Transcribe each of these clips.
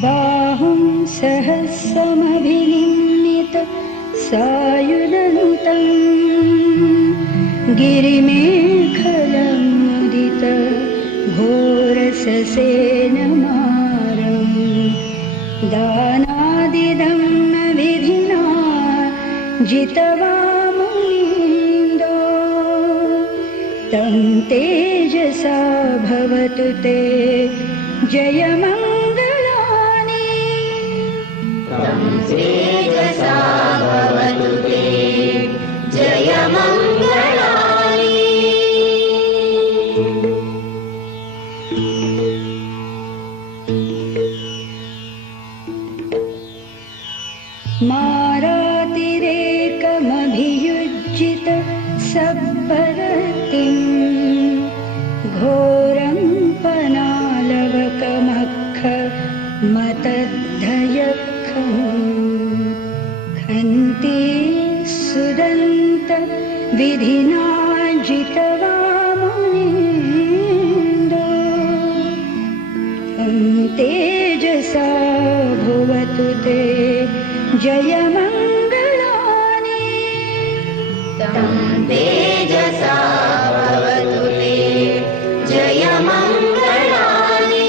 बाहुं सहस्रमभिनिम्मित सायुधनुतं गिरिमेखलमुदित घोरससेनमारं दानादिदं विधिना जितवामुनीन्दो तं तेजसा भवतु ते जयमङ्गलानि। तं तेजसा भवतु ते जयमङ्गलानि। मारातिरेकमभियुज्जित सब्बरतिं घोरं पनालवकमख मतद्धयखं खन्ति सुदन्त विधिना जितवामुनीन्दो तं तेजसा भुवतु ते जयमङ्गलानि। तं तेजसा भवतु ते जयमङ्गलानि।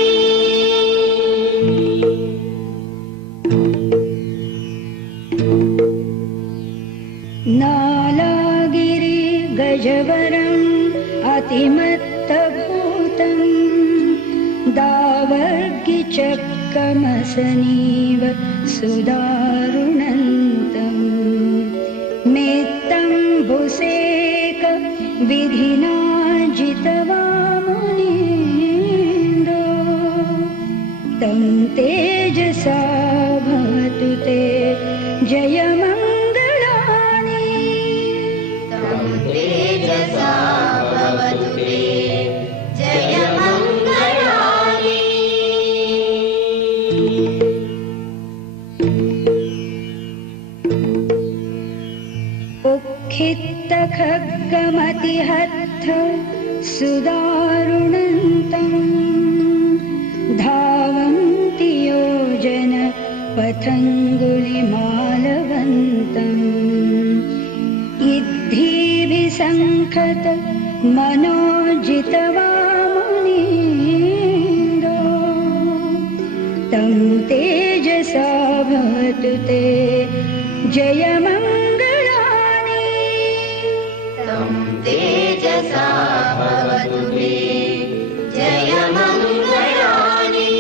नालागिरिगजवरम् अतिमत्तभूतं दावर्गिचक्रमसनीव सुदारुणन्तं मेत्तम्बुसेक विधिना जितवामुनीन्दो तं तेजसा भवतु ते जयमङ्गलानि। तं तेजसा भवतु ते जयमङ्गलानि। उक्खित्तखड्गमतिहत्थ सुदारुणन्तं धावन्ति योजन पथङ्गुलिमालवन्तम् इद्धिभिसङ्खत मनोजितवामुनीन्दो तं तेजसा भवतु ते जयमङ्गलानि। तं तेजसा भवतु ते जयमङ्गलानि।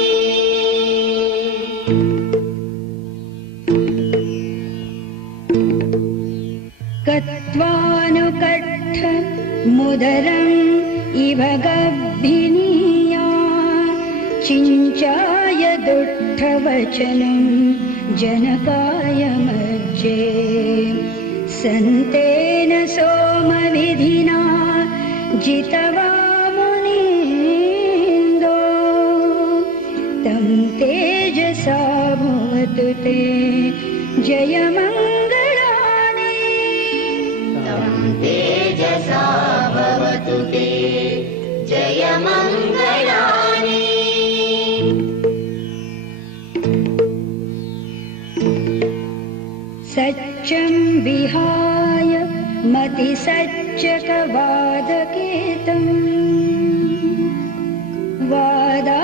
कत्वानुकट्ठ मुदरम् इव गभ्भिनीया चिञ्चाय दुष्टवचनं जनकाय मज्जे सन्तेन सोमविधिना जितवामुनीन्दो तं तेजसा भवतु ते जयमङ्गलानि। तं तेजसा भवतु ते जयमङ्गलानि। सच्चं विहाय मतिसच्चकवादकेतं वादाभिरोपितमनम्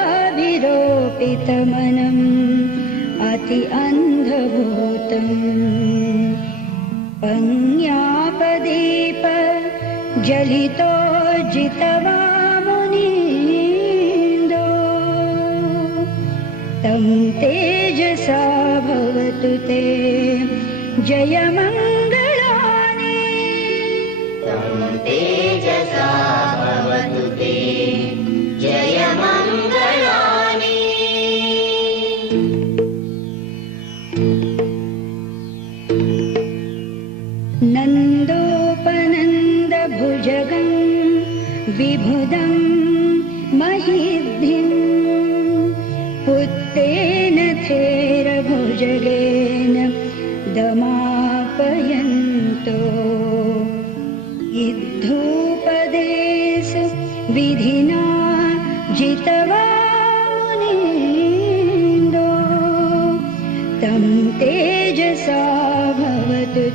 अति अन्धभूतम् पङ्यापदीप जलितो जितवामुनीन्दो तं तेजसा भवतु ते जयमङ्गलानि। तं तेजसा भवतु ते जयमङ्गलानि। नन्दोपनन्दभुजगं विभुदं महिद्धिं पुत्तेन थेरभुजगेन दमापयन्तो इद्धूपदेश विधिना जितवामुनीन्दो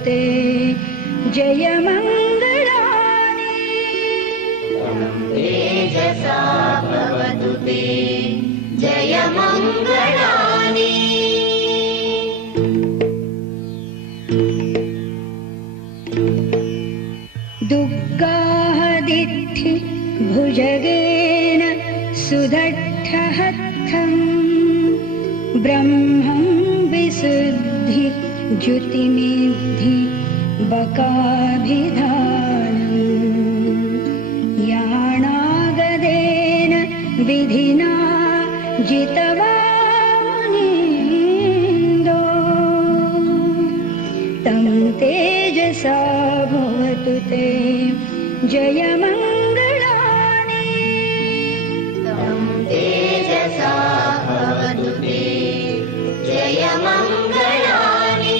ते जयमङ्गलानि तं तेजसा भवतु ते जयमङ्गलानि दुग्गाहदिद्धि भुजगेन सुदट्ठहत्थम् ब्रह्मं विशुद्धि ज्युतिमेद्धि बकाभिधानम् याणागदेन विधिना जितवामुनीन्दो तं तेजसा भवतु ते जयमङ्गलानि तं तेजसा भवतु ते जयमङ्गलानि